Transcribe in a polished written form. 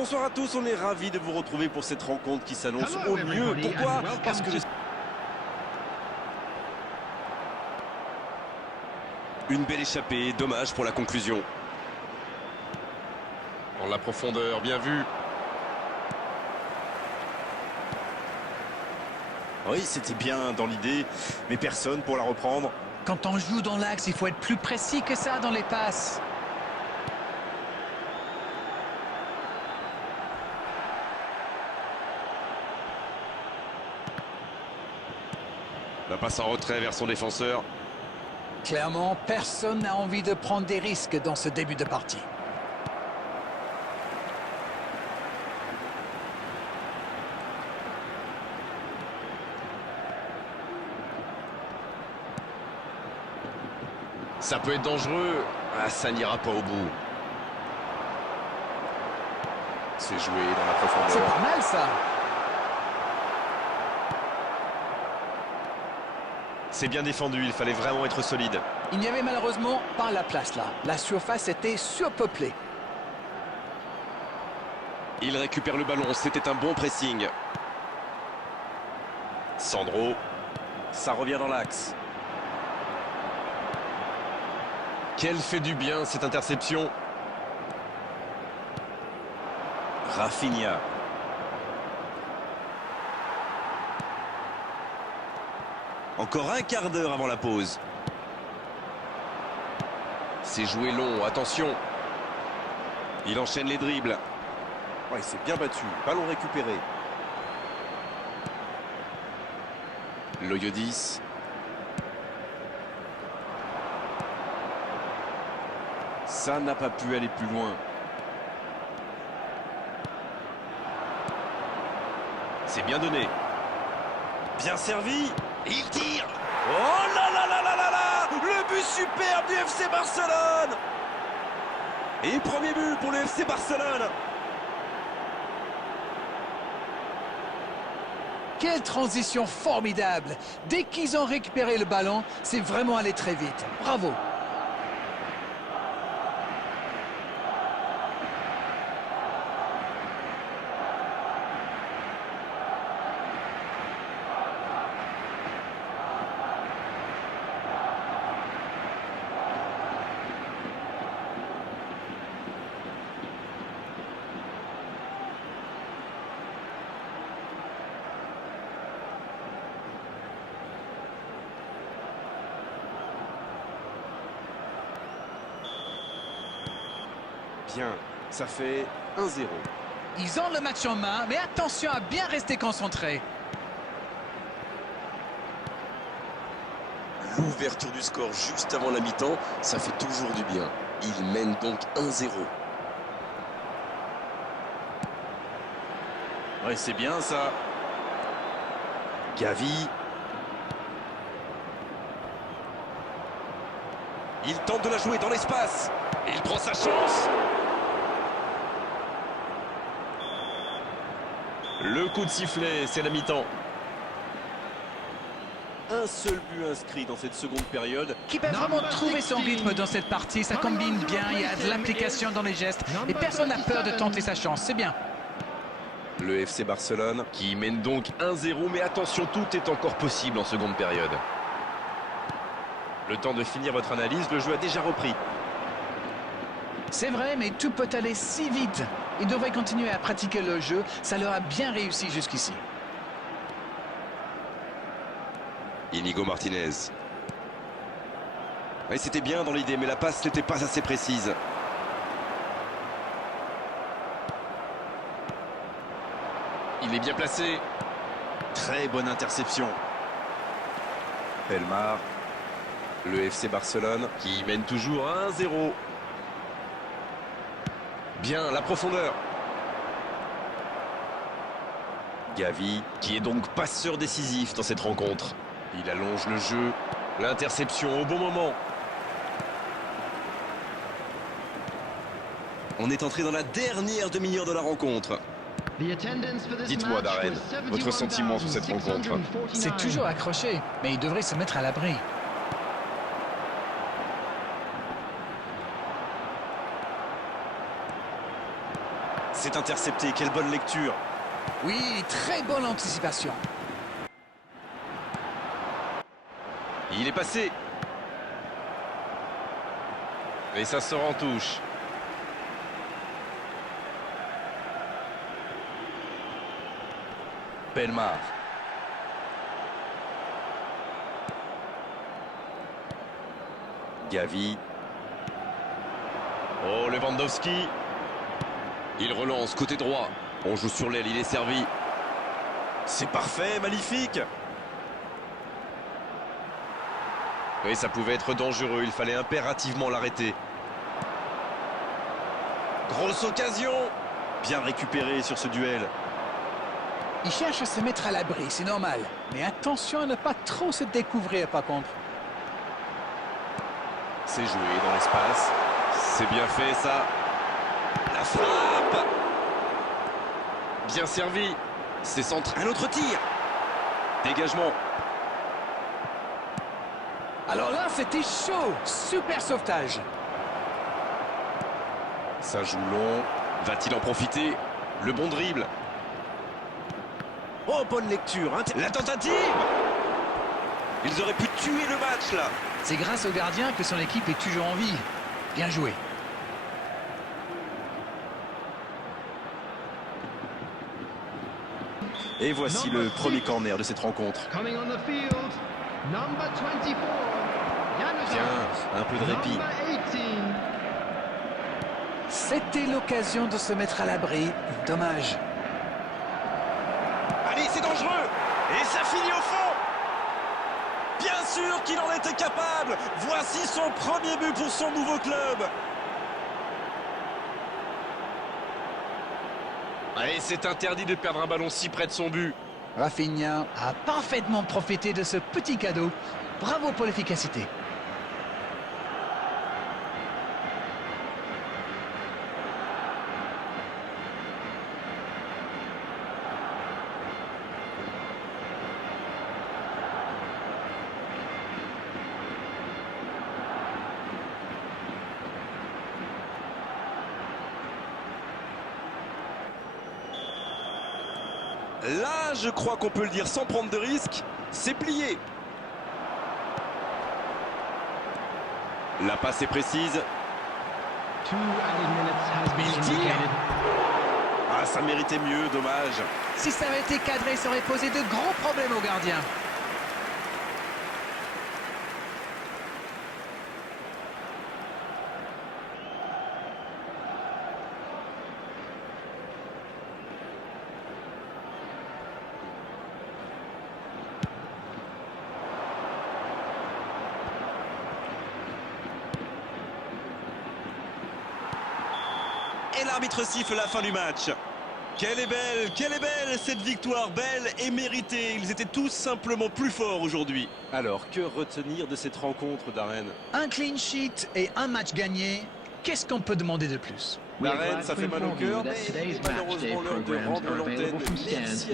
Bonsoir à tous, on est ravis de vous retrouver pour cette rencontre qui s'annonce au mieux. Pourquoi? Parce que une belle échappée, dommage pour la conclusion. En la profondeur, bien vu. Oui, c'était bien dans l'idée, mais personne pour la reprendre. Quand on joue dans l'axe, il faut être plus précis que ça dans les passes. La passe en retrait vers son défenseur. Clairement, personne n'a envie de prendre des risques dans ce début de partie. Ça peut être dangereux. Ah, ça n'ira pas au bout. C'est joué dans la profondeur. C'est pas mal ça. C'est bien défendu, il fallait vraiment être solide. Il n'y avait malheureusement pas la place là. La surface était surpeuplée. Il récupère le ballon, c'était un bon pressing. Sandro, ça revient dans l'axe. Quelle fait du bien cette interception. Rafinha. Encore un quart d'heure avant la pause. C'est joué long, attention. Il enchaîne les dribbles. Ouais, c'est bien battu. Ballon récupéré. Loyodis. Ça n'a pas pu aller plus loin. C'est bien donné. Bien servi. Il tire. Oh là là là là là là. Le but superbe du FC Barcelone. Et premier but pour le FC Barcelone. Quelle transition formidable. Dès qu'ils ont récupéré le ballon, c'est vraiment allé très vite. Bravo. Bien, ça fait 1-0. Ils ont le match en main, mais attention à bien rester concentré. L'ouverture du score juste avant la mi-temps, ça fait toujours du bien. Il mène donc 1-0. Ouais, c'est bien ça. Gavi. Il tente de la jouer dans l'espace. Il prend sa chance. Le coup de sifflet, c'est la mi-temps. Un seul but inscrit dans cette seconde période. Qui peut vraiment trouver son rythme dans cette partie. Ça combine bien, il y a de l'application dans les gestes. Et personne n'a peur de tenter sa chance, c'est bien. Le FC Barcelone. Qui mène donc 1-0, mais attention, tout est encore possible en seconde période. Le temps de finir votre analyse, le jeu a déjà repris. C'est vrai, mais tout peut aller si vite. Ils devraient continuer à pratiquer le jeu. Ça leur a bien réussi jusqu'ici. Inigo Martinez. Ouais, c'était bien dans l'idée, mais la passe n'était pas assez précise. Il est bien placé. Très bonne interception. Pelmar. Le FC Barcelone. Qui mène toujours 1-0. Bien, la profondeur. Gavi. Qui est donc passeur décisif dans cette rencontre. Il allonge le jeu. L'interception au bon moment. On est entré dans la dernière demi-heure de la rencontre. Dites-moi, Darren, votre sentiment sur cette rencontre. C'est toujours accroché, mais ils devraient se mettre à l'abri. C'est intercepté, quelle bonne lecture. Oui, très bonne anticipation. Il est passé. Et ça sort en touche. Bellemare. Gavi. Oh, Lewandowski. Il relance côté droit. On joue sur l'aile, il est servi. C'est parfait, magnifique. Oui, ça pouvait être dangereux, il fallait impérativement l'arrêter. Grosse occasion. Bien récupéré sur ce duel. Il cherche à se mettre à l'abri, c'est normal. Mais attention à ne pas trop se découvrir par contre. C'est joué dans l'espace. C'est bien fait ça. La frappe. Bien servi. C'est centré. Un autre tir. Dégagement. Alors là, c'était chaud. Super sauvetage. Ça joue long. Va-t-il en profiter? Le bon dribble. Oh, bonne lecture. La tentative. Ils auraient pu tuer le match là. C'est grâce au gardien que son équipe est toujours en vie. Bien joué. Et voici le premier corner de cette rencontre. Coming on the field, number 24. Tiens, un peu de répit. Number 18. C'était l'occasion de se mettre à l'abri. Dommage. Allez, c'est dangereux. Et ça finit au fond. Bien sûr qu'il en était capable. Voici son premier but pour son nouveau club. Allez, c'est interdit de perdre un ballon si près de son but. Rafinha a parfaitement profité de ce petit cadeau. Bravo pour l'efficacité. Là, je crois qu'on peut le dire sans prendre de risque. C'est plié. La passe est précise. 2 added minutes has been Il tire. indicated. Ah, ça méritait mieux, dommage. Si ça avait été cadré, ça aurait posé de gros problèmes au gardien. Et l'arbitre siffle la fin du match. Quelle est belle cette victoire, belle et méritée. Ils étaient tous simplement plus forts aujourd'hui. Alors, que retenir de cette rencontre, Darren? Un clean sheet et un match gagné. Qu'est-ce qu'on peut demander de plus? We are Darren, glad ça to fait mal au inform you cœur, that mais today's malheureusement matchday l'heure de programs rendre are l'antenne. available from Stan. Merci